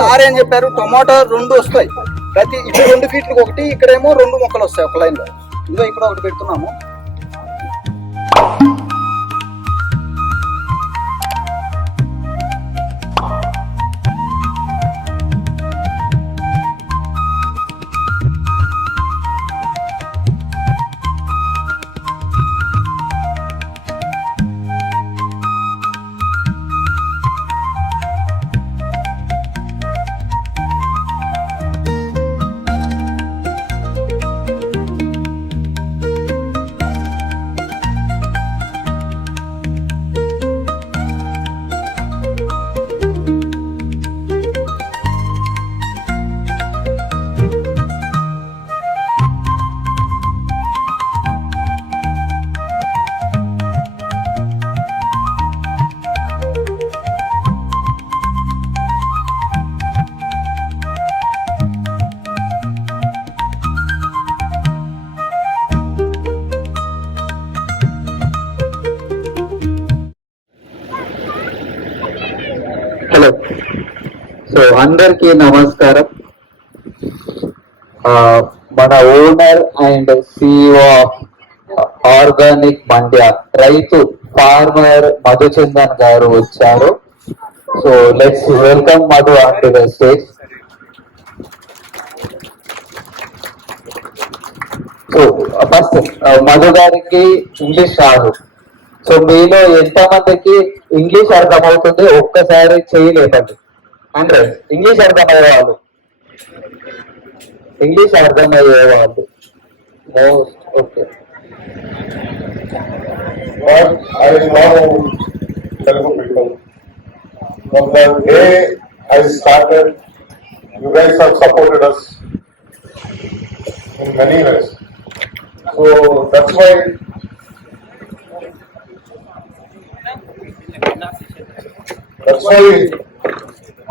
సార్ ఏం చెప్పారు, టొమాటో 2 వస్తాయి ప్రతి, ఇక్కడ 2 ఫీట్లకు ఒకటి, ఇక్కడేమో 2 మొక్కలు వస్తాయి ఒక లైన్ లో. ఇదిగో ఇక్కడ ఒకటి పెడుతున్నాము. హలో, సో అందరికీ నమస్కారం. మన owner and CEO of organic Mandya రైతు ఫార్మర్ మధుచందన్ గారు వచ్చారు. So let's welcome Madhu on to the stage. So first Madhu గారికి ఇంగ్లీష్ రాదు. సో మీలో ఎంతమందికి ఇంగ్లీష్ అర్థమవుతుంది ఒక్కసారి చేయలేదండి. అంటే ఇంగ్లీష్ అర్థమయ్యేవాళ్ళు, ఇంగ్లీష్ అర్థమయ్యేవాళ్ళు most. Okay, I know Telugu people. From the day I started, you guys have supported us in many ways. So that's why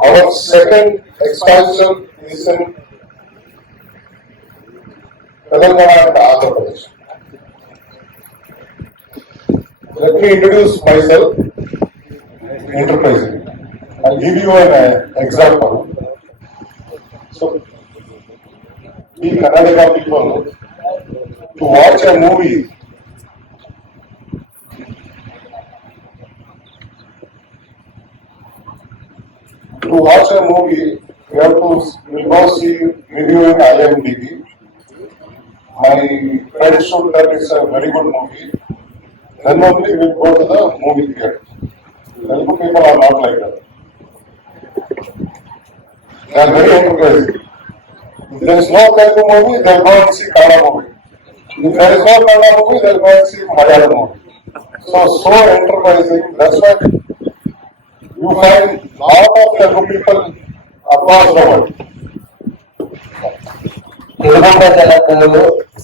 our second expansion is in Telangana and Andhra Pradesh. Let me introduce myself, enterprising. I'll give you an example. So, we Karnataka people, to watch a movie, we have to go see review in IMDb. My friends should that it's a very good movie. Then only we go to the movie theater. Telugu people are not like that. They are very enterprising. If there is no Telugu movie, they'll go and see Kannada movie. If there is no Kannada movie, they'll go and see Malayalam movie. So enterprising. That's why you find lot of Telugu people across the world. Telugu ప్రజలకు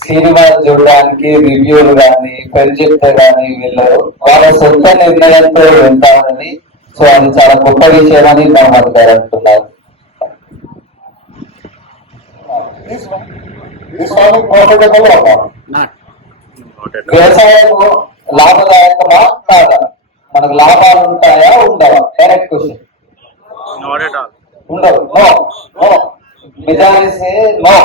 సినిమా చూడడానికి రివ్యూలు కానీ పరిచయంతో కానీ వెళ్ళరు, వాళ్ళ సొంత నిర్ణయంతో వెళ్తారని. సో అది చాలా గొప్ప విషయం అని మహమ్మద్ గారు అంటున్నారు. వ్యవసాయం లాభదాయకమా కాదా? మనకు లాభాలు ఉంటాయా ఉండవా? Direct question. ఉండవు. No no. నిజానికి no.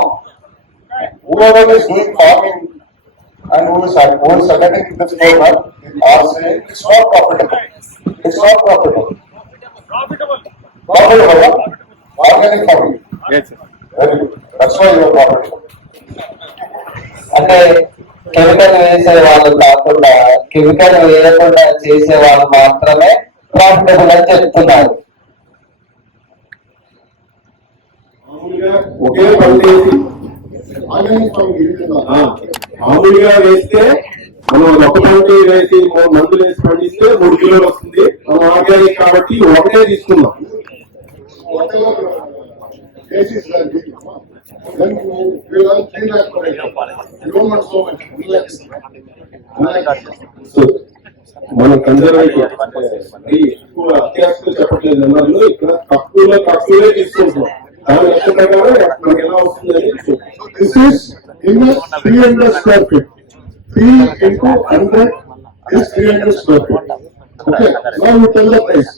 Whoever is doing farming and who is attending this program are saying it's not profitable. It's not profitable. Profitable. Organic farming. Yes, sir. Very good. That's why you are profitable. అంటే కెమికల్ వేసే వాళ్ళు కాకుండా కెమికల్ వేయకుండా చేసే వాళ్ళు మాత్రమే ప్రాఫిటబుల్ అని చెప్తున్నారు. ఒకే పంట మామూలుగా వేస్తే మనం ఒక పంట వేసి మందులు వేసి పండిస్తే 3 కిలోలు వస్తుంది. మనం ఆర్గానిక్ కాబట్టి ఒకటే తీసుకున్నాం. మన కన్జర్వేటివ్ ఎక్కువ అత్యాశతో చెప్పట్లేదు అన్నారు. ఇక్కడ తక్కువలో తీసుకుంటున్నాం. దాని లెక్క ప్రకారం మనకి ఎలా వస్తుందని. This is in 300 square feet. 3 into 100 is 300 square feet. Okay, now you tell the price.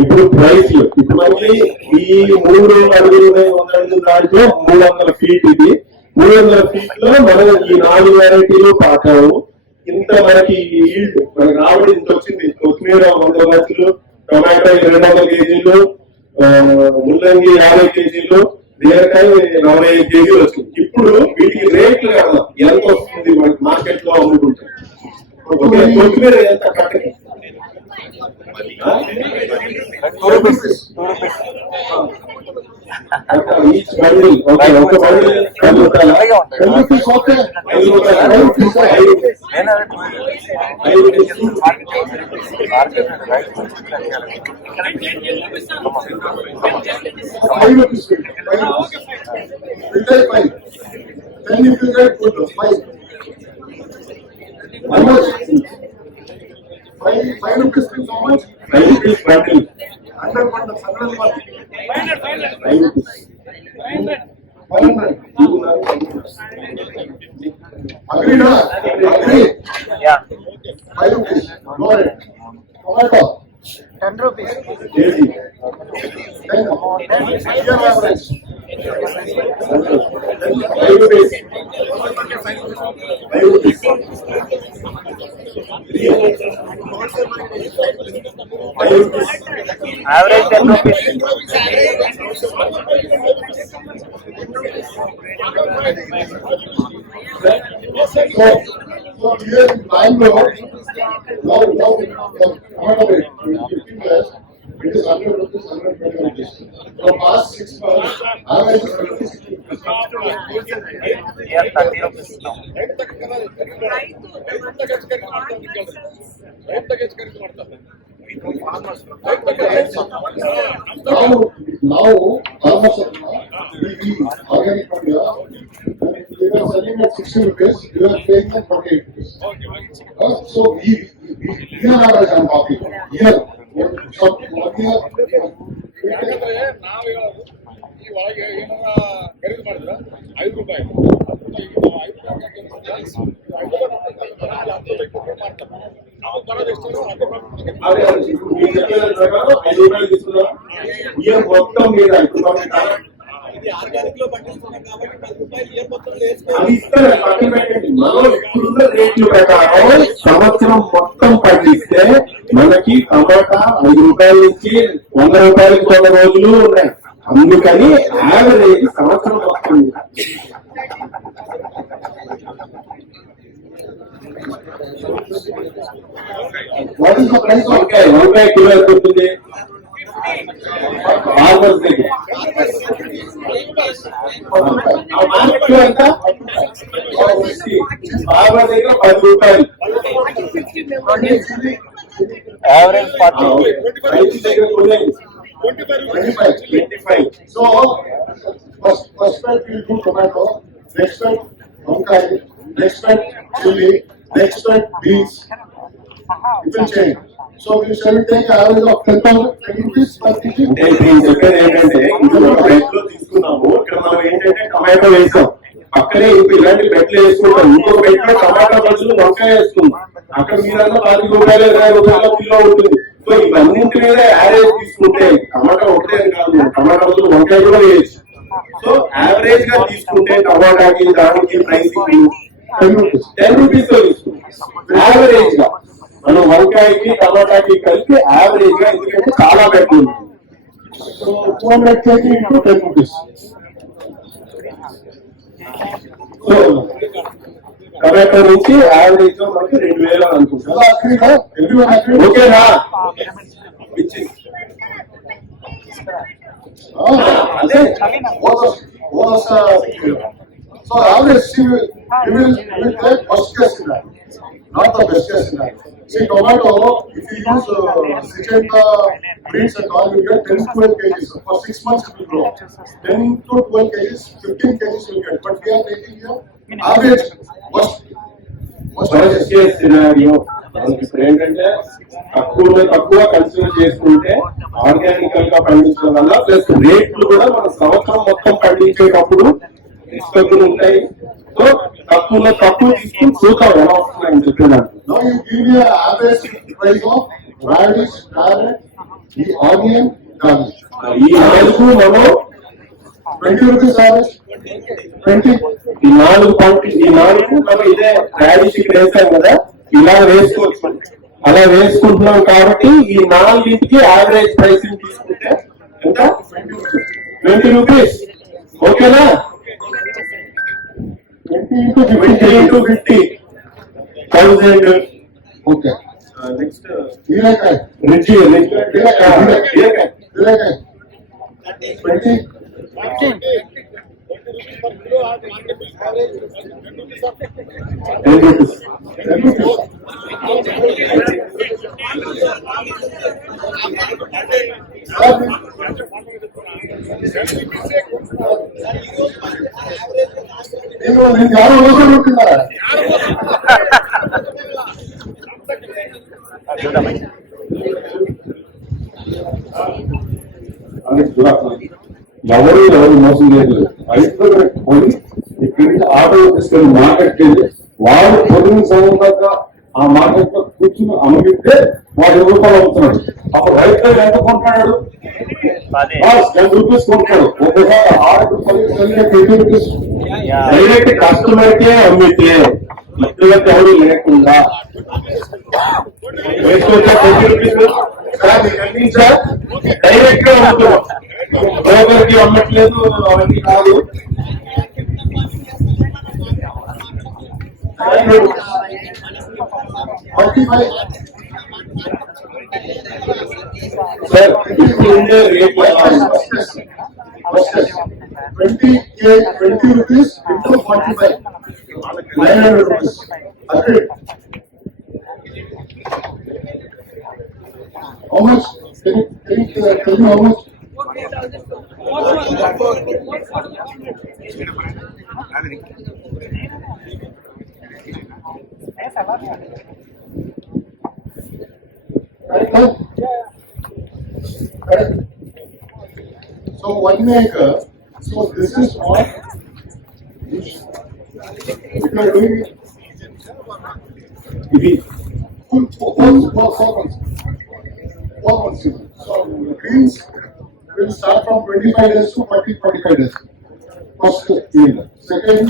ఇప్పుడు ప్రైస్ ఇప్పుడు మనకి ఈ 3 అడుగులు 100 అడుగుల దాంట్లో 300 ఫీట్ ఇది 300 ఫీట్ లో మనం ఈ 4 వెరైటీలు పాకాము. ఇంత మనకి ఈల్డ్ మనకి రాబడి ఇంత వచ్చింది. కొత్తిమీర 100 బస్సులు, టొమాటో 200 కేజీలు, ముల్లంగి 50 కేజీలు, బీరకాయ 45 కేజీలు వచ్చింది. ఇప్పుడు వీటికి రేట్లు కదా ఎంత వస్తుంది మనకి మార్కెట్ లో అమ్ముకుంటే కొత్తిమీర ఎంత కట్టకి ఈచ్ బండిల్ ఓకే ఒక బండిల్ 10 రూపాయలు 10 రూపీస్ ఓకే 5 రూపాయలు 5 రూపీస్ 5 రూపీస్ 10 రూపీస్ 5 how much 5 rupees is how much 5 rupees bottle 100 bottle 100 bottle 5 rupees 500 agree na agree Yeah. 5 rupees go ahead tomato 10 rupees. kg 10 year average 5 rupees 5 rupees 5 rupees Average 10 rupees. So here in Bangalore, now tomato rate, 15 plus, it is 100 rupees, 120 rupees. For past 6 months, average is 50, 60. Yeah, 30 rupees now. Now, farmers are organic India. They were selling at 60 rupees, they were paying them 48 rupees. So we are average I'm talking. Here, so 1 year. ಈ ಒಳಗೆ ಏನಾರ ಖರೀದಿ ಮಾಡಿದ್ರ 5 ರೂಪಾಯಿ ನಾವು ಬರೋದು ಎಷ್ಟು మొత్తం మీద ఇప్పుడు ఇది ఆర్గానిక్ లో పండిస్తున్నాం కాబట్టి 10 రూపాయలు ఇయర్ మొత్తంలో అది ఇస్తారు పక్కన పెట్టండి. మనం ఇప్పుడున్న రేట్లు ప్రకారం సంవత్సరం మొత్తం పండిస్తే మనకి టమాటా 5 రూపాయల నుంచి 100 రూపాయలకి కొన్ని రోజులు ఉన్నాయి. అందుకని యావరేజ్ సంవత్సరం మొత్తం వంకాయ కిలో ఎంత వస్తుంది ఫార్మర్స్ దగ్గర మార్కెట్ లో ఎంత ఫార్మర్ దగ్గర 10 రూపాయలు Average 40. రైతు దగ్గర కొన్ని 25. So first time we do tomato, next time vankai, next time chili, next time beans. It will change. So we shall take average of 10,000 rupees per kg. అంటే నేను చెప్పేది ఏంటంటే ఇందులో బెడ్లో తీసుకున్నాము. ఇక్కడ మనం ఏంటంటే టమాటో వేసాం, పక్కనే ఇలాంటి బెడ్లు వేసుకుంటాం. ఇంకో బెడ్లో టమాటా బదులు వంకాయ వేసుకుంటాం. అక్కడ మీరంతా 10 రూపాయలు 20 రూపాయల కిలో ఉంటుంది. సో ఇవన్నింటి మీద యావరేజ్ తీసుకుంటే టమాటా ఒకటే అని కాదు, టమాటా బదులు వంకాయ కూడా వేయచ్చు. సో యావరేజ్ గా తీసుకుంటే టమాటాకి దానికి ప్రైసింగ్ 10 రూపీస్ తో తీసుకుంటాం యావరేజ్ గా. మనం వంకాయకి టమాటాకి కలిపి యావరేజ్ గా, ఎందుకంటే చాలా బెటర్ ఉంది. సో 200 kg into 10 rupees. So tomato నుంచి యావరేజ్ గా మనకి 2000 అనుకుంటాం. ఓకేనా? అదే so average you will take first case scenario, not the best case scenario. See, tomato, if you use Syngenta breeds and all, you get 10 to 12 kgs. For 6 months it will grow. 10 to 12 kgs, 15 kgs you get. But we are taking here average worst case scenario. ఇప్పుడు ఏంటంటే తక్కువ కన్సిడర్ చేసుకుంటే ఆర్గానికల్ గా పండించడం వల్ల ప్లస్ రేట్లు కూడా మన సంవత్సరం మొత్తం పండించేటప్పుడు నిష్పత్తులు ఉంటాయి. సో తక్కువ తీసుకుని చూద్దాం ఎలా వస్తున్నాయని చెప్తున్నాను. ఈ ఆనియన్ గార్లిక్ ఈ 4 మనం 20 రూపీస్ యావరేజ్ 20. ఈ 4 మనం ఇదే రాడిష్ ఇక్కడ వేసాం కదా, ఇలా వేసుకోవచ్చు. అలా వేసుకుంటున్నాం కాబట్టి ఈ 4కి యావరేజ్ ప్రైసింగ్ తీసుకుంటే ఎంత? 20 రూపీస్. ఓకేనా? 20 into 50 1000. ఓకే. నెక్స్ట్ బీరకాయ బీరకాయ 20. 10 రూపీస్. నేను ಯಾರು ಹೋಗ್ತಿದ್ದಾರೆ ఎవరు మోసం లేదు. రైతులు కొని ఇక్కడి నుంచి ఆటో తీసుకెళ్ళి మార్కెట్కి వెళ్ళి వాళ్ళు పొద్దున్న సమయం దాకా ఆ మార్కెట్ లో కూర్చుని అమ్మితే వాడు 20 రూపాయలు అమ్ముతున్నాడు. అప్పుడు రైతులు ఎంత కొంటున్నాడు? 10 రూపీస్ కొంటున్నాడు. ఒక్కసారి 20 రూపీస్ డైరెక్ట్ కస్టమర్ కే అమ్మితే ఇతరులకు ఎవరు లేకుండా డైరెక్ట్ గా అమ్ముతున్నాం. బ్రోకర్ కి అమ్మట్లేదు, అవన్నీ కాదు. సార్ ఇప్పుడు ఉండే రేట్ 20 రూపీస్ into 45 900 రూపీస్. అదే how much? Can you tell me how much? Correct. So 1 acre. So this is what if you are doing ఇది four months. So greens will start from 25 days to 45 days. First yield. Second,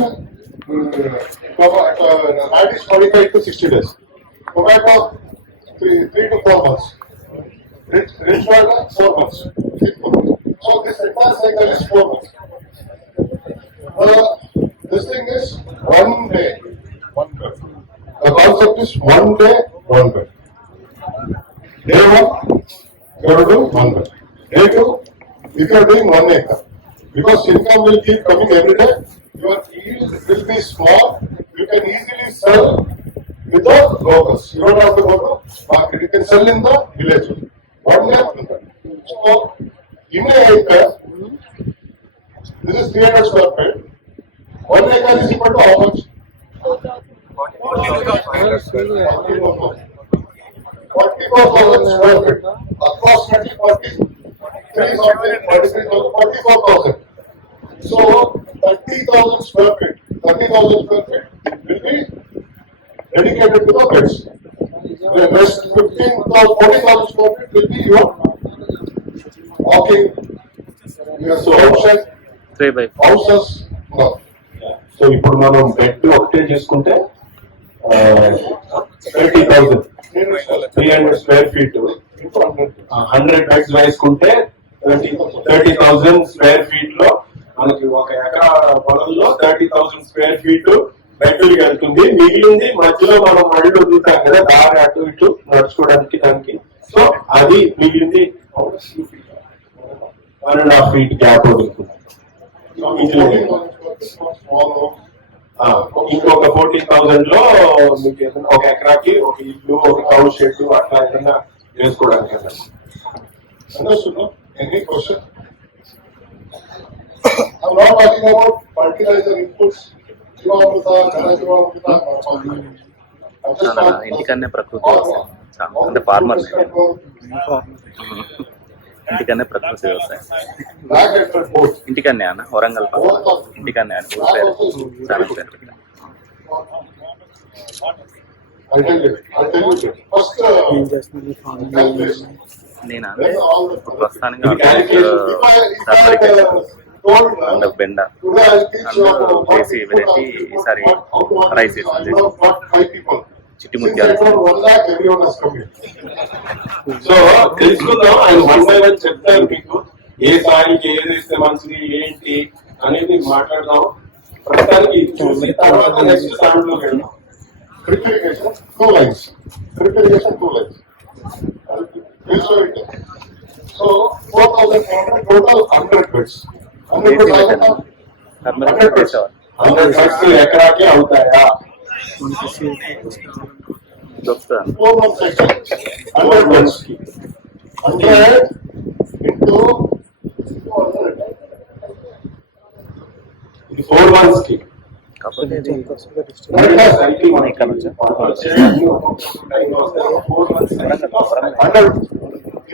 radish 45 to 60 days. Tomato 3 to 4 months. Rich water 4 months. So this entire cycle is 4 months. This thing is 1 day, 1 bed. The concept is 1 day, 1 bed. Day 1, you have to do 1 bed. Day 2, if you are doing 1 acre, because income will keep coming every day, your yield will be small. You can easily sell with the locals. You don't have to go to market. You can sell in the village. 1 year, 1 bed. So in an acre, this is 300 square feet. 1 acre is equal to how much? 44,000 square feet. Approximately 44,000. So 30,000 square feet. 30,000 square feet will be dedicated to the beds. The rest 40,000 square feet will be your walking. Your outside houses. No. So ఇప్పుడు మనం బెడ్ ఒకటే చేసుకుంటే 30,000 300 square feet 100 బెడ్స్ వేసుకుంటే 30,000 square feet లో మనకి 1 ఎకరా పొలంలో 30,000 square feet బెడ్లు వెళ్తుంది. మిగిలింది మధ్యలో మనం మళ్ళీ వదులుతాం కదా, దారి అటు ఇటు నడుచుకోవడానికి దానికి. సో అది మిగిలింది 1.5 feet గ్యాప్ వదులుతుంది. ఇంకొక 40,000 లో మీకు ఏదైనా 1 ఎకరాకి 1 ఇల్లు 1 కౌ షెడ్ అట్లా ఏదైనా వేసుకోవడానికి. Understood? Any question? I'm not talking about fertilizer inputs. ఇంటికన్నే ప్రకృతి వ్యవసాయం అంటే ఫార్మర్ ఇంటికన్నే ప్రకృతి వ్యవసాయం ఇంటికన్నే అన్న వరంగల్ ఇంటికన్నే అని ఊరి పేరు చాలా పేరు. I'll tell you. First, నేను Then all the ప్రస్తుతానికి the calculation. If I told and బెండ today I'll teach you And, about desi variety, sorry, rice is I would have got 5 people. చిట్టి Since I ముత్యాలు told 1 lakh, everyone has come here. So తెలుసుకుందాం ఆయన 1 by 1 చెప్తారు మీకు ఏ సాయికి ఏది ఇస్తే మంచిది ఏంటి అనేది మాట్లాడదాం. ప్రస్తుతానికి ఇది చూసి తర్వాత నెక్స్ట్ సాంగ్ లోకి వెళ్దాం. Drip irrigation, 2 lines. Drip irrigation, 2 lines. We'll show it. So 4,400 total 100 beds. 100 దేశీ beds. పెట్టాను టర్మరిక్ 100 beds. చేసేవారు 100 ఖర్చు beds. ఎకరాకి అవుతాయా? దొరుకుతుంది 4 months actually. 100 beds. 100 into 400. ఇది 4 months కి కాకపోతే ఇది సైకిల్ మన ఇక్కడ నుంచి 100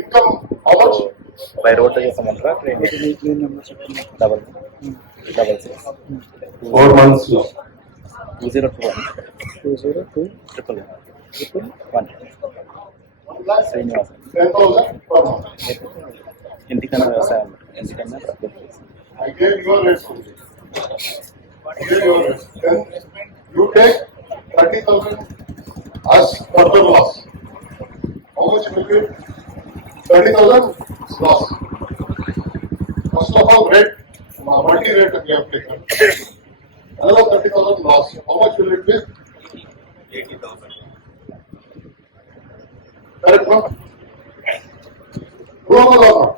income how much? By road చేస్తామంటారా డబల్ 4 months లో 202 ట్రిపుల్ 1 శ్రీనివాసన్ 10,000 per month. ఇంటికన్నా వ్యవసాయం ఇంటికన్నా ప్రకృతి I gave your rates only. I gave your rates. Then you take 30,000 as further loss. How much will be? 30,000 loss. First of all, rate, multi rate we have taken. Another 30,000 loss. How much will it be? 80,000. Correct, no? True or not?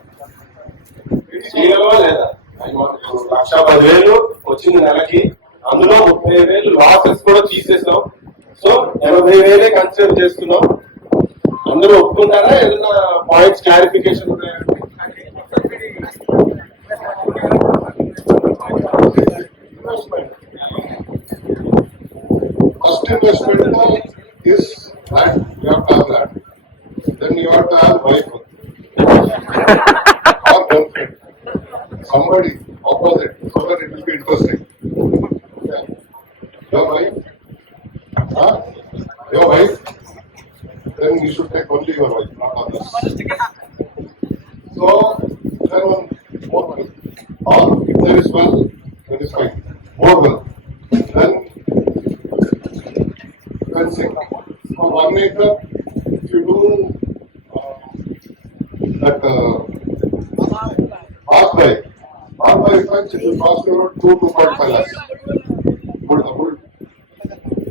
చేయగలవా లేదా? 1,10,000 వచ్చింది నెలకి, అందులో 30,000 లాసెస్ కూడా తీసేసాం. సో 80,000 కన్సిడర్ చేస్తున్నాం. అందరూ ఒప్పుకుంటారా? ఏదైనా పాయింట్స్ క్లారిఫికేషన్ ఉన్నాయా? Investment. First investment is land. You have to have land. Then you have to have wife or girlfriend. Somebody opposite, so that it will be interesting. Yeah. Your wife? Huh? Your wife? Then you should take only your wife, not others. So, then one more money. Or if there is well, that is fine. More well. Then fencing. For 1 acre, if you do that half by fence, it will cost you around 2.5 lakhs. Wood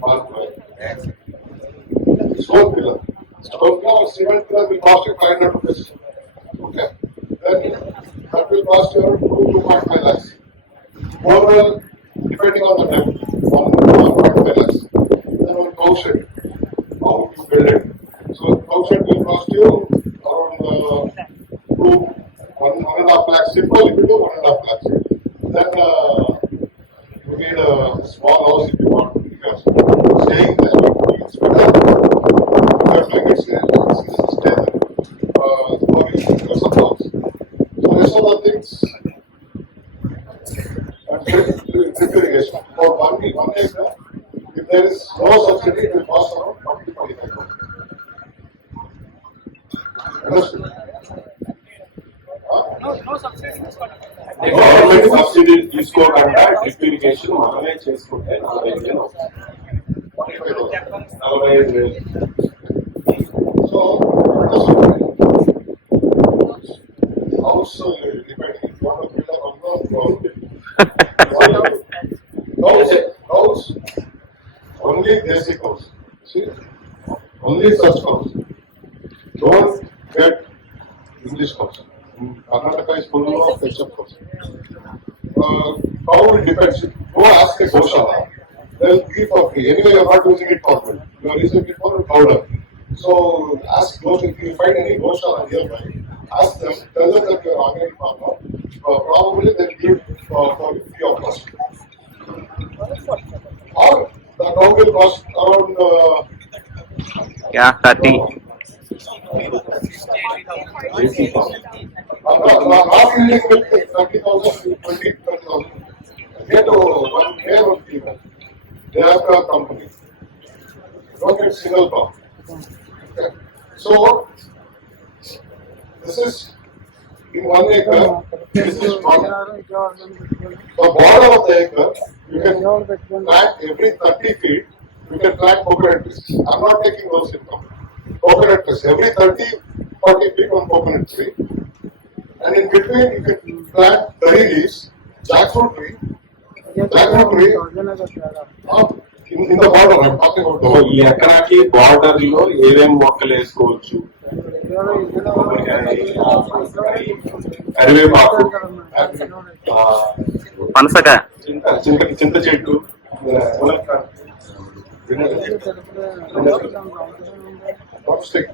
half by. Stone pillar. Stone pillar or cement pillar will cost you 500 rupees. Okay. Then that will cost you around 2.5 lakhs. More well, depending on the depth, 1.5 lakhs. Then one cow shed. How you build it. So cow shed will cost you around 1.5 lakhs. Simple if you do 1.5 lakhs. Then you need a small house if you want. Because staying there, it's better. Because like it's stay there. For you, because of house. So rest of the things. And drip irrigation. For 1 acre, if there is no subsidy, it will cost around 40,000. Understood? Government subsidy తీసుకోకుండా drip irrigation మనమే చేసుకుంటే 45,000 వస్తుంది. 45,000. So, house depending. If you want to build a bungalow, house, only basic house. See, only such house. Don't get English house. Karnataka is full of ketchup house. How it depends. Go ask a Goshala. They'll give for free. Anyway, you're not using it for food. You're using it for powder. So ask those if you find any Goshala nearby. Ask them. Tell them that you're organic farmer. Probably they'll give for free of cost. Or the cow will cost around. Yeah 30 Not yielding milk 30,000, 20,000. Get one pair of people. They have a company. Don't get single crop. Okay. So, This is in 1 acre. This is one. The border of the acre, you can plant every 30 feet. You can plant coconut trees. I'm not taking those income. Coconut trees. Every 30-40 feet one coconut tree. And in between you can plant curry leaves, jackfruit tree. Jackfruit tree. In the border, I'm talking about the so ఈ ఎకరాకి బార్డర్ లో ఏమేమి మొక్కలు వేసుకోవచ్చు? కరివేపాకు, పనసకాయ, చింత చెట్టు, stick.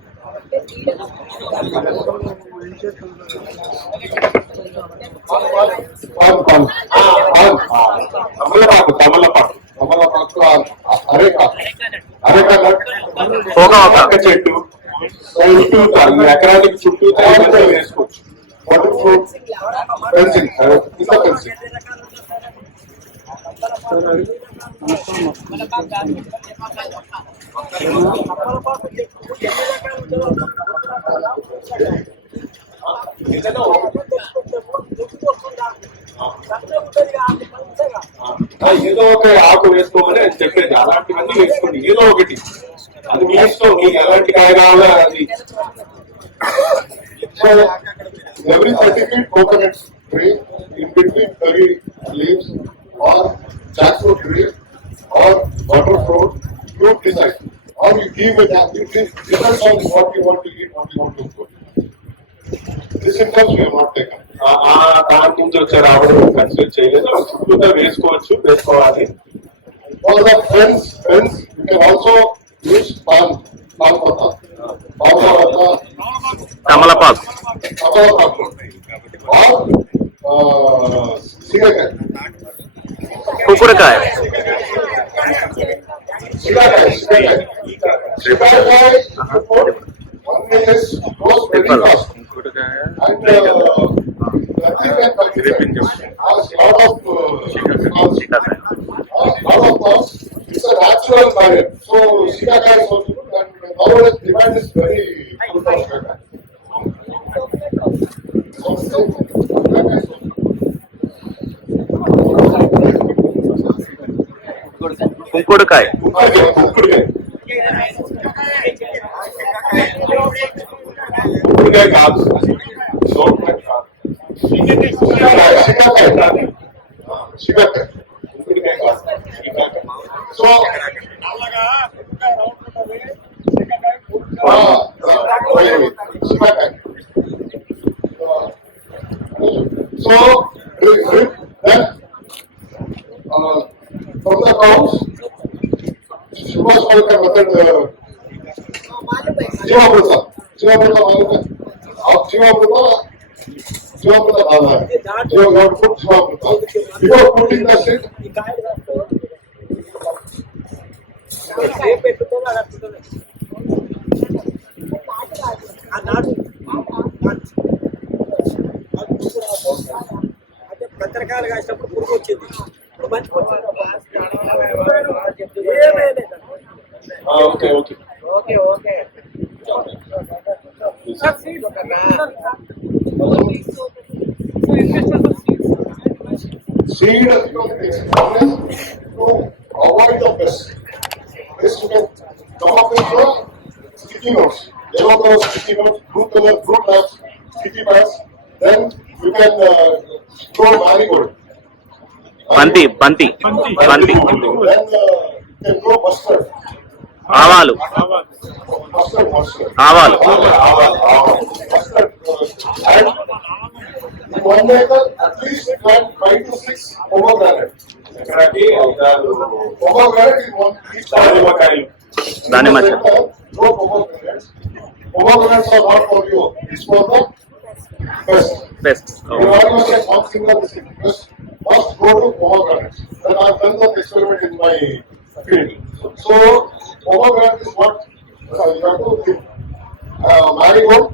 తమలపాకు, అరేక పోగా చెట్టు చుట్టూ ఎకరానికి చుట్టూ వేసుకోవచ్చు. వాటర్ ఫ్రూట్, ఫెన్సింగ్, ఇంత ఫెన్సింగ్. ఏదో ఒక ఆకు వేసుకోమని అని చెప్పేది. అలాంటివన్నీ వేసుకోండి, ఏదో ఒకటి. అది మీ ఇష్టం, మీకు ఎలాంటి కాయ కావాలో అది. So every 30 feet coconut tree, in between curry leaves or jackfruit trees or butterfruit, you decide. Or you give it, it depends on what you want to eat, what you want to put. This incomes we have not taken. దాని నుంచి వచ్చే రావడం కన్సిడర్ చేయలేదు. చుట్టూతో వేసుకోవాలి. For the fence, you can also use palm pata. తమలపాకు, కుకుడుకాయ, It's a natural barrier. So Shikakai is also good, and nowadays demand is very good for Shikakai. కుంకుడుకాయ, కుంకుడుకాయ కాదు, సోపుకాయ కాదు. Shikakai. So, then from the cows, Subhas method, Jivamrita Baba. You have to put Jivamrita. Before putting the seed, రకరకాలు కాసినప్పుడు పురుగు వచ్చింది. seed to avoid the pest. This you can come up with the sticky notes. Yellow color sticky notes, blue color fruit nuts, sticky pads. Then you can grow marigold. బంతి, Then you can grow mustard. ఆవాలు, Mustard. ఆవాలు, Mustard. And in 1 acre, at least plant 5 to 6 pomegranate. ఎకరాకి 5-6 Pomegranate is one each దానిమ్మకాయలు. దానిమ్మ grow pomegranates. Pomegranates are not for you. It's for the pest. Best. You always get one single thing. First go to pomegranates. Then I've done that experiment in my field. So pomegranate is what you have to give. Marigold,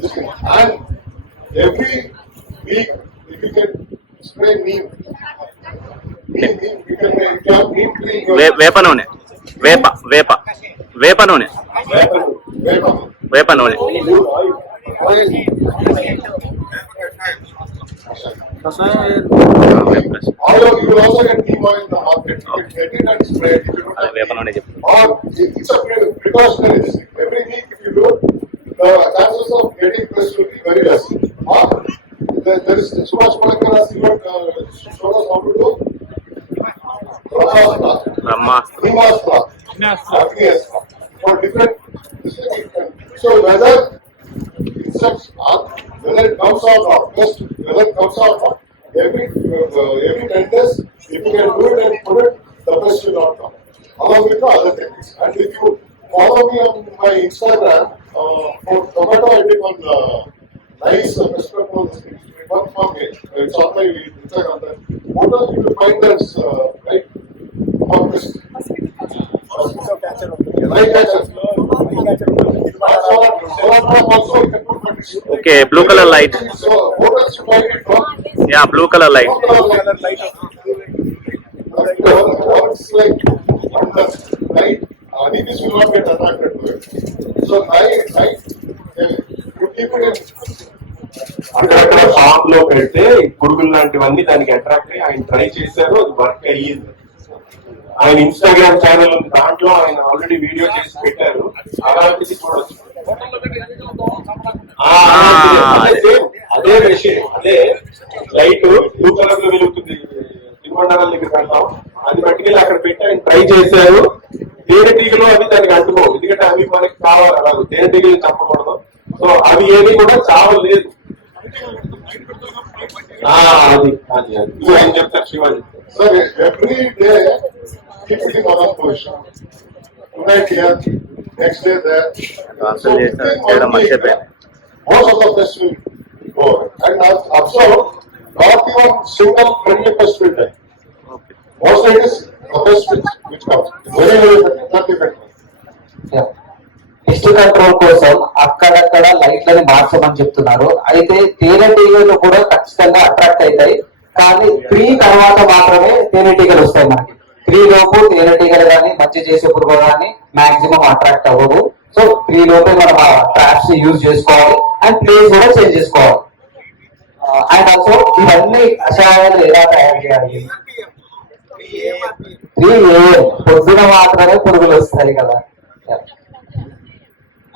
this thing. And every week, if you can spray neem, you can neem clean your వేప నూనె, వేప నూనె, వేప నూనె, All of you will also get neem oil in the market. You can get it and spray it. If you don't అదే have వేపనూనె చెప్తాను. or it's a precautionary thing. Every week if you do, the chances of getting this will be very less. Or there is so much Palakkar has even showed us how to do బ్రహ్మాస్త్రం. Brahmastra, Agnyastra, for different. So whether insects are, whether it comes out or just whether it comes out or every 10 days, if you can do it and put it, the pest will not come. Along with the other techniques. And if you follow me on my Instagram, for tomato I did one nice pest control thing. One for me. It's on my Instagram. What else you will find as right? For pest. Light catcher. Also you can put condition. Okay, blue colour light. So what else you find it from? Yeah, blue colour light. It's like light, this will not get attracted to it. So light, you keep it in. అక్కడక్కడ షాప్ లో పెడితే ఈ పురుగులు లాంటివన్నీ దానికి అట్రాక్ట్ అయ్యి ఆయన ట్రై చేశారు, అది వర్క్ అయ్యింది. ఆయన ఇన్స్టాగ్రామ్ ఛానల్ ఉంది, దాంట్లో ఆయన ఆల్రెడీ వీడియో చేసి పెట్టారు, అలాంటిది చూడొచ్చు. అదే విషయం, అదే లైట్ బ్లూ కలర్ లో వెలుగుతుంది, తిరువనంతపురం దగ్గర పెడతాం, అది పట్టుకెళ్ళి అక్కడ పెట్టి ఆయన ట్రై చేశారు. తేనెటీగలు అవి దానికి అంటుకోవు, ఎందుకంటే అవి మనకి కావాలి, అలా తేనెటీగలు చంపకూడదు. సో అవి ఏవి కూడా చావలేదు. అది ఆయన చెప్తారు, Shivaji. So every day, keep it in other position. Tonight here, next day there. So చేయడం మంచిదే. most of the pest will go. And observe, not even single friendly pest will die. Most it is the pest which comes. Very, very effective, not effective. Pest control కోసం అక్కడక్కడ లైట్లని మార్చమని చెప్తున్నారు. అయితే తేనెటీగలు కూడా ఖచ్చితంగా అట్రాక్ట్ అవుతాయి, కానీ 3 తర్వాత మాత్రమే తేనెటీగలు వస్తాయి మనకి. 3 లోపు తేనెటీగలు కానీ మంచి చేసే పురుగు కానీ మాక్సిమం అట్రాక్ట్ అవ్వవు. సో 3 లోపే మనం ఆ ట్రాప్స్ యూజ్ చేసుకోవాలి అండ్ ప్లేస్ కూడా చేంజ్ చేసుకోవాలి. అండ్ ఆల్సో ఇవన్నీ కషాయాలు ఎలా తయారు చేయాలి? 3 AM పొద్దున మాత్రమే పురుగులు వస్తాయి కదా,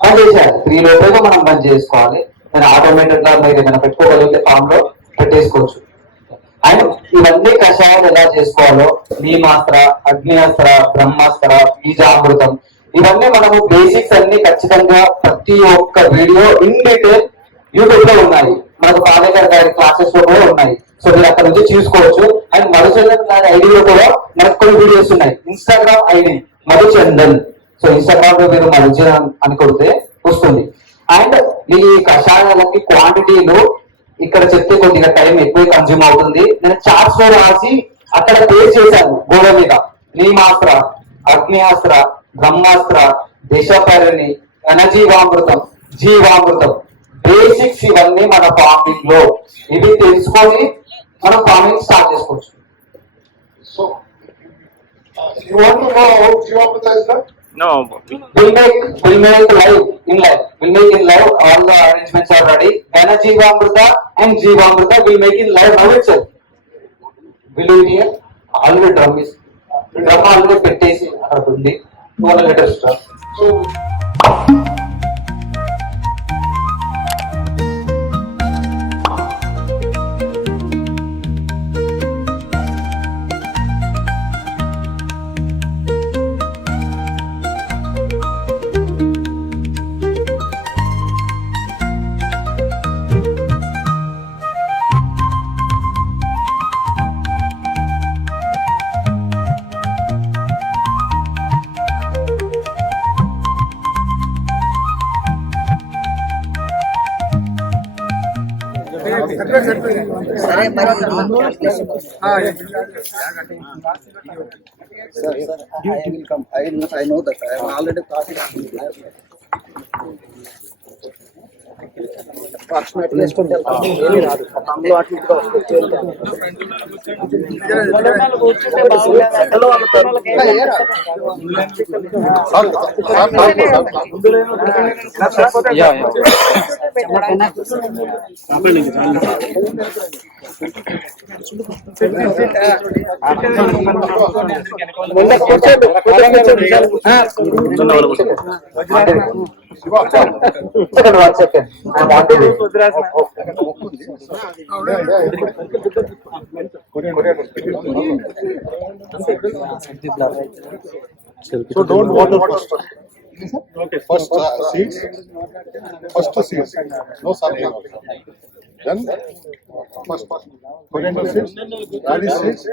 బంద్ చేసేయాలి. 3 లోపేగా మనం బంద్ చేసుకోవాలి. నేను ఆటోమేటెడ్ గా మీరు ఏమైనా పెట్టుకోగలిగితే ఫామ్ లో పెట్టేసుకోవచ్చు. అండ్ ఇవన్నీ కషాయాలు ఎలా చేసుకోవాలో నీమాస్త్ర, అగ్నియాస్త్ర, బ్రహ్మాస్త్ర, బీజామృతం, ఇవన్నీ మనము బేసిక్స్ అన్ని ఖచ్చితంగా ప్రతి ఒక్క వీడియో ఇన్ డీటెయిల్ యూట్యూబ్ లో ఉన్నాయి, మనకు పాలేకర్ గారి క్లాసెస్ లో కూడా ఉన్నాయి. సో మీరు అక్కడ నుంచి చూసుకోవచ్చు. అండ్ మధుచందన్ గారి ఐడిలో కూడా మనకు కొన్ని వీడియోస్ ఉన్నాయి. ఇన్స్టాగ్రామ్ ఐడి మధుచందన్, సో ఇన్స్టాగ్రామ్ లో మీరు మధుచందన్ అని కొడితే వస్తుంది. అండ్ ఈ కషాయాలకి క్వాంటిటీలు ఇక్కడ చెప్తే కొద్దిగా టైం ఎక్కువ కన్జ్యూమ్ అవుతుంది. నేను చార్ట్స్ లో రాసి అక్కడ పేస్ట్ చేశాను గోడ మీద. నీమాస్త్ర, అగ్నియాస్త్ర, బ్రహ్మాస్త్ర, దశపరిణి, ఘనజీవామృతం, జీవామృతం, బేసిక్స్ ఇవన్నీ మన ఫార్మింగ్ లో ఇవి తెలుసుకొని మనం ఫార్మింగ్ స్టార్ట్ చేసుకోవచ్చు. So, you want to know how Jivamrita is done? No, We'll make live in live. We'll make in live. All the arrangements are ready. Ghana and Jivamrita will make in live now itself. Will you hear? Already drum is already పెట్టేసి అక్కడ ఉంది. 200 liters drum. So, Sir, I will come. I know that. I have already talked. Approximate వేసుకుంటే వెళ్తాం. ఏమీ రాదు. ఒక అంగుళం అటు ఇటుగా వస్తుంది. ఎండలో వాళ్ళు One second. I wanted it. So don't water first. First seeds. First seeds. No sampling. Then first coriander seeds, radish seeds,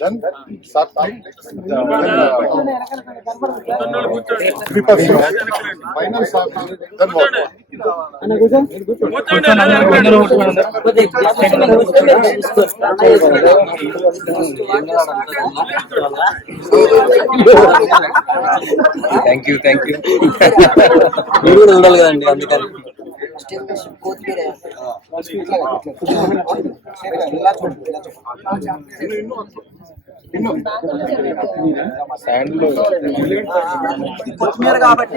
then saffron, pepper seeds, final saffron, then water. Thank you మీరు కూడా ఉండాలి కదండి అందుకని కొత్తిమీర కాబట్టి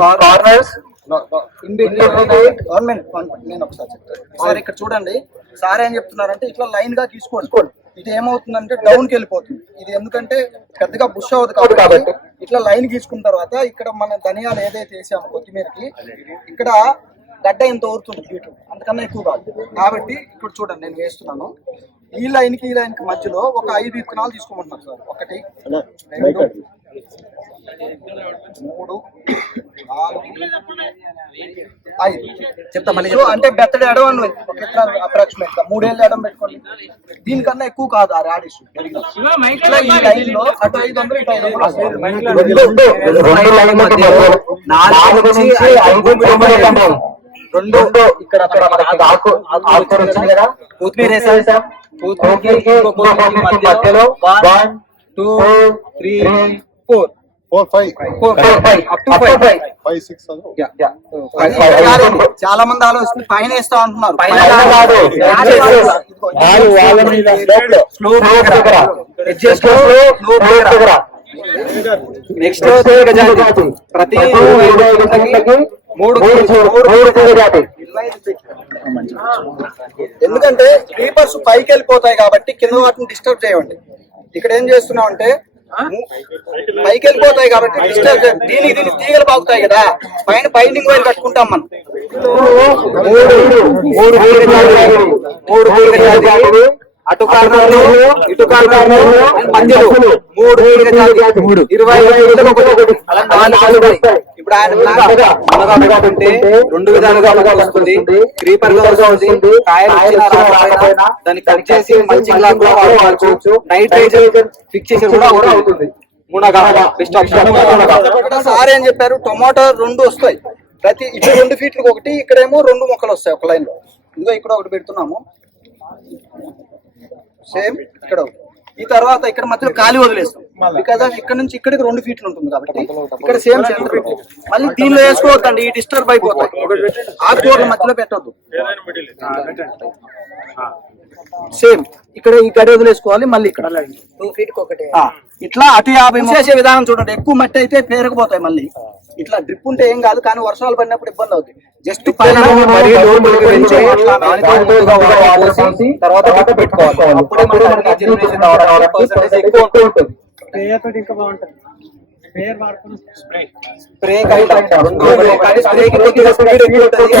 corners government నేను ఒకసారి చెప్తాను. సార్ ఇక్కడ చూడండి, సార్ ఏం చెప్తున్నారంటే ఇట్లా లైన్ గా తీసుకోండి. ఇది ఏమవుతుందంటే డౌన్ కి వెళ్ళిపోతుంది. ఇది ఎందుకంటే పెద్దగా బుష్ అవ్వదు కాబట్టి ఇట్లా లైన్ గీసుకున్న తర్వాత ఇక్కడ మన ధనియాలు ఏదైతే వేసామో కొత్తిమీరకి ఇక్కడ గడ్డ ఎంత ఊరుతుంది ఫీట్, అంతకన్నా ఎక్కువ కాదు. కాబట్టి ఇక్కడ చూడండి నేను వేస్తున్నాను. ఈ లైన్ కి మధ్యలో ఒక 5 విత్తనాలు తీసుకోమంటున్నారు సార్. 1 2 3 4 5 చెప్తా మళ్ళీ. అంటే బెత్తడి ఎడవను ఒక ఎకరా అప్రాక్సిమేట్ గా 3 ఏళ్ళు ఎడం పెట్టుకోండి. దీనికన్నా ఎక్కువ కాదు ఆ రాడిష్. ఇట్లా ఈ లైన్ లో అటు 500 ఇటు 500 రెండు ఇక్కడ కొత్తిమీర వేసాం. మధ్యలో 1 2 3 4 4 5 up to 5 5 6 చాలా మంది ఆలోచిస్తుంది పైన వేస్తా అంటున్నారు. నెక్స్ట్ ప్రతి 3 ఎందుకంటే క్రీపర్స్ పైకి వెళ్ళిపోతాయి కాబట్టి కింద వాటిని డిస్టర్బ్ చేయండి. ఇక్కడ ఏం చేస్తున్నాం అంటే పైకి వెళ్ళిపోతాయి కాబట్టి డిస్టర్బ్ చేయండి. దీనికి తీగలు బాగుతాయి కదా, పైన బైండింగ్ వైర్ కట్టుకుంటాం మనం. 3 అటు కార్నర్లు ఇటు కార్నర్లు మధ్యలో 3 20 అలా 4 ఇప్పుడు ఆయన ఉంటే 2 విధాలుగా వస్తుంది. క్రీపర్ గా వస్తుంది, కాయలు దాన్ని కట్ చేసి మల్చింగ్ లా కూడా వాడుకోవచ్చు. నైట్రేజన్ ఫిక్సేషన్ కూడా అవుతుంది. సార్ ఏం చెప్పారు, టొమాటో 2 వస్తాయి. ప్రతి ఇటు 2 ఫీట్లకు ఒకటి, ఇక్కడేమో 2 మొక్కలు వస్తాయి ఒక లైన్ లో. ఇదిగో ఇక్కడ ఒకటి పెడుతున్నాము, సేమ్ ఇక్కడ. ఈ తర్వాత ఇక్కడ మధ్యలో ఖాళీ వదిలేస్తాం. బికాజ్ ఇక్కడ నుంచి ఇక్కడికి 2 ఫీట్లు ఉంటుంది కాబట్టి ఇక్కడ సేమ్ సెంటర్. మళ్ళీ దీనిలో వేసుకోవద్దండి, ఈ డిస్టర్బ్ అయిపోతాయి. ఆకుకూరల మధ్యలో పెట్టద్దు. సేమ్ ఇక్కడ ఈ గడి వదిలేసుకోవాలి. మళ్ళీ ఇక్కడ 2 ఫీట్కి ఒకటి ఇట్లా అటు 50 చేసే విధానం చూడండి. ఎక్కువ మట్టి అయితే పేరుకుపోతాయి. మళ్ళీ ఇట్లా డ్రిప్ ఉంటే ఏం కాదు, కానీ వర్షాలు పడినప్పుడు ఇబ్బంది అవుతుంది. జస్ట్ పైన తర్వాత పెట్టుకోవాలి. అప్పుడే మనకి జనరేషన్ ఎక్కువ ఉంటుంది. స్ప్రే కానీ స్ప్రేకి కొద్దిగా స్పీడ్ ఎక్కువ ఉంటుంది,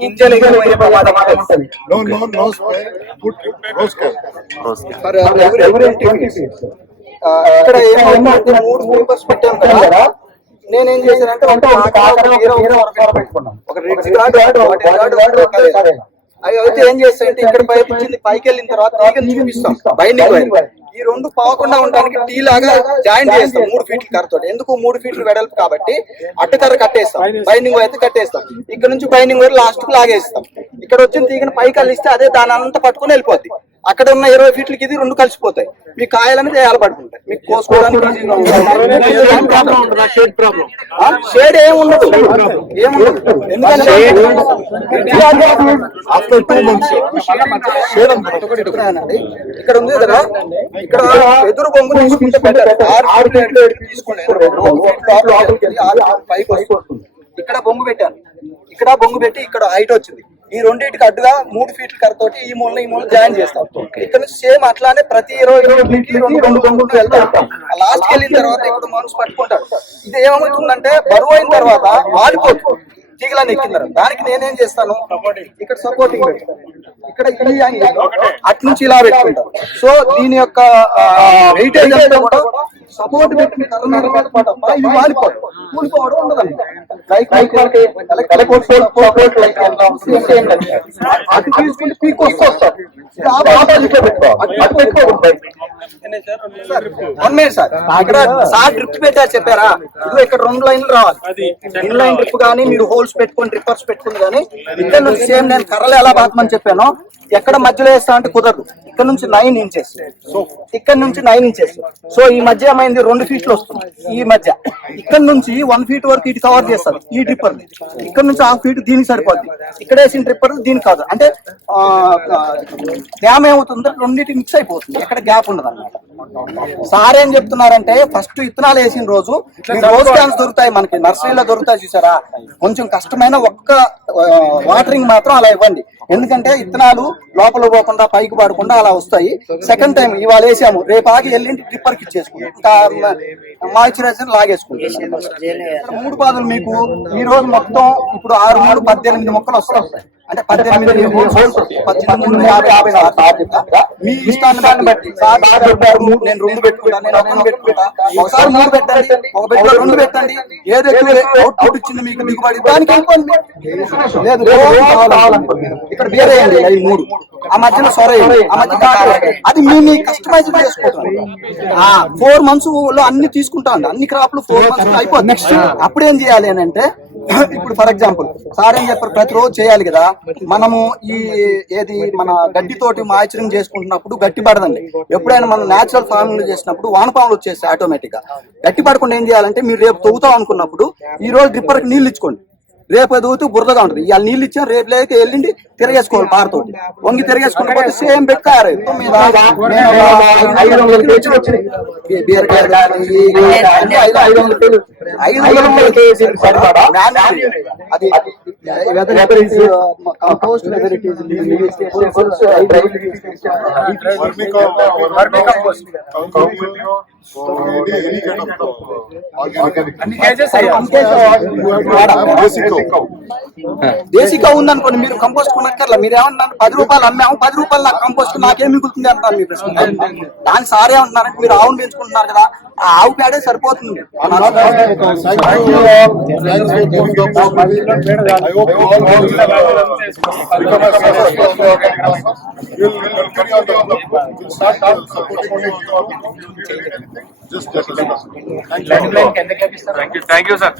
గింజలు ఎగిరిపోయే ప్రమాదం ఉంటుంది. No spray. Put rose cap. ఇక్కడ ఏమవుతుంది, 3 పేపర్స్ పెట్టాం కదా, నేనేం చేశానంటే ఒక రెడ్ గార్డ్ అవి అయితే ఏం చేస్తాయంటే ఇక్కడ పైపు ఇచ్చింది, పైకి వెళ్ళిన తర్వాత తీగని చూపిస్తాం బైండింగ్ వైర్. ఈ 2 పావకుండా ఉండడానికి టీ లాగా జాయింట్ చేస్తాం 3 ఫీట్ల కర్రతో. ఎందుకు 3 ఫీట్లు వెడల్పు కాబట్టి అడ్డకర్ర కట్టేస్తాం, బైండింగ్ వైర్ కట్టేస్తాం. ఇక్కడ నుంచి బైండింగ్ వైర్ లాస్ట్ కు లాగేస్తాం. ఇక్కడ వచ్చిన తీగని పైకి వెళ్ళిస్తే అదే దాని అంతా పట్టుకుని వెళ్ళిపోద్ది. అక్కడ ఉన్న 20 ఫీట్లకి ఇది 2 కలిసిపోతాయి. మీ కాయలు అనేది ఏల పడుకుంటాయి, మీకు కోసుకోవడానికి ఈజీగా షేడ్ ఏముండదు. ఎందుకంటే ఇక్కడ ఉంది కదా, ఇక్కడ ఎదురు బొంగు తీసుకుంటే బెటర్. 6 ఫీట్లు తీసుకోండి, పైకి వస్తుంది. ఇక్కడ బొంగు పెట్టాను, ఇక్కడ బొంగు పెట్టి ఇక్కడ హైట్ వచ్చింది. ఈ రెండింటికి అడ్డుగా 3 ఫీట్ల కర్రతోటి ఈ మూల జాయిన్ చేస్తాం. ఇక్కడ నుంచి సేమ్ అట్లానే ప్రతి 20 ఫీట్లకి 2 బొంగులు వెళ్తాం. లాస్ట్ కి వెళ్ళిన తర్వాత ఇప్పుడు మనుషు పట్టుకుంటారు. ఇది ఏమవుతుందంటే బరువు అయిన తర్వాత వాడిపోతుంది తీగలని ఎక్కిన తర్వాత. దానికి నేనేం చేస్తాను, ఇక్కడ సపోర్టింగ్ ఇక్కడ అటు నుంచి ఇలా పెట్టుకుంటాను. సో దీని యొక్క వెయిటేజ్ అంతా కూడా సపోర్ట్ పెట్టిన ఇది వాడిపోవడం కూలిపోవడం ఉండదండి. అటు తీసుకుంటే పీక్ వస్తాం. సార్ ఇక్కడ సార్ డ్రిప్ పెట్టారు చెప్పారా, ఇది ఇక్కడ 2 లైన్లు రావాలి. ఇన్లైన్ డ్రిప్ కానీ మీరు హోల్స్ పెట్టుకుని డ్రిప్పర్స్ పెట్టుకుని కానీ ఇక్కడ నుంచి సేమ్ నేను కర్రలు ఎలా బాతమని చెప్పానో ఎక్కడ మధ్యలో వేస్తా అంటే కుదరదు. ఇక్కడ నుంచి 9 ఇంచెస్, ఇక్కడ నుంచి 9 ఇంచెస్. సో ఈ మధ్య ఏమైంది 2 ఫీట్లు వస్తుంది. ఈ మధ్య ఇక్కడ నుంచి 1 ఫీట్ వరకు ఇటు కవర్ చేస్తారు ఈ డ్రిప్పర్. ఇక్కడ నుంచి 1/2 ఫీట్ దీనికి సరిపోద్ది. ఇక్కడ వేసిన డ్రిప్పర్ దీనికి కాదు. అంటే డ్యామ్ ఏమవుతుందో రెండింటి మిక్స్ అయిపోతుంది, ఎక్కడ గ్యాప్ ఉండదు అన్నమాట. సార్ ఏం చెప్తున్నారంటే ఫస్ట్ విత్తనాలు వేసిన రోజు రోజ్ క్యాన్స్ దొరుకుతాయి మనకి, నర్సరీలో దొరుకుతాయి చూసారా. కొంచెం కష్టమైన ఒక్క వాటరింగ్ మాత్రం అలా ఇవ్వండి. ఎందుకంటే విత్తనాలు లోపల పోకుండా పైకి పడకుండా అలా వస్తాయి. సెకండ్ టైం ఇవాళ వేసాము, రేపు ఆగి వెళ్ళింటి డ్రిప్పర్కి ఇచ్చేసుకుంటాం, ఇంకా మాయిశ్చరైజర్ లాగేసుకుంటాం. 3 పాదులు మీకు ఈ రోజు మొత్తం ఇప్పుడు 6 3 18 మొక్కలు వస్తాయి. అంటే 18 మీ ఇష్టాన్ని దాన్ని బట్టి నేను 2 పెట్టుకుంటా, నేను 1 పెట్టుకుంటా. ఒకసారి 3 పెట్టండి, ఒక బెడ్లో 2 పెట్టండి. ఏది అవుట్పుట్ ఇచ్చింది మీకు దిగుబడి దానికి వెళ్ళిపోండి. లేదు ఇక్కడ వేరే 3 ఆ మధ్యలో సొర ఆ మధ్య అది మీ కస్టమైజ్ చేసుకుంటాం. 4 months లో అన్ని తీసుకుంటాం, అన్ని క్రాప్లు 4 months అయిపోతుంది. అప్పుడు ఏం చేయాలి అని అంటే, ఇప్పుడు ఫర్ ఎగ్జాంపుల్ సార్ ఏం చెప్పారు, ప్రతిరోజు చేయాలి కదా. మనము ఏది మన గడ్డితోటి మాయిచరింగ్ చేసుకుంటున్నప్పుడు గట్టి పడదండి. ఎప్పుడైనా మనం నేచురల్ ఫార్మింగ్ చేసినప్పుడు వానపాములు వచ్చేస్తాయి ఆటోమేటిక్ గా. గట్టి పడకుండా ఏం చేయాలంటే, మీరు రేపు తవ్వుతాం అనుకున్నప్పుడు ఈ రోజు డ్రిప్పర్కి నీళ్ళు ఇచ్చుకోండి. రేపు ఎదుగుతూ బురదగా ఉంటుంది. ఇవాళ నీళ్ళు ఇచ్చాం, రేపు లేక వెళ్ళిండి తిరగేసుకోవాలి పారతోటి. వంగి తిరగేసుకుంటే పోతే సేమ్ పెట్టారు. బేసిక్ గా ఉందనుకోండి, మీరు కంపోస్ట్ కొనక్కర్లా. మీరు ఏమన్నారు 10 రూపాయలు అమ్మాము, 10 రూపాయలు నాకు కంపోస్ట్ నాకేం మిగులుతుంది అంటారు మీ ప్రశ్న. దాని సార్ ఏమంటున్నారంటే, మీరు ఆవును పెంచుకుంటున్నారు కదా, ఆ ఆవు పేడే సరిపోతుంది. Thank you sir.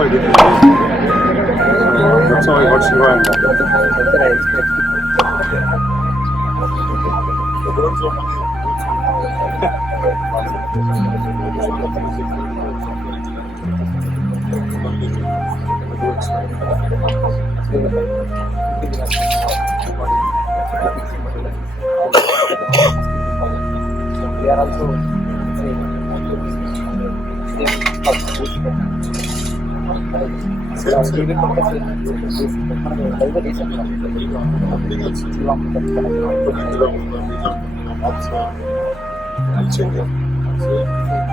quite different. That's how I got Shiva and I'll change it.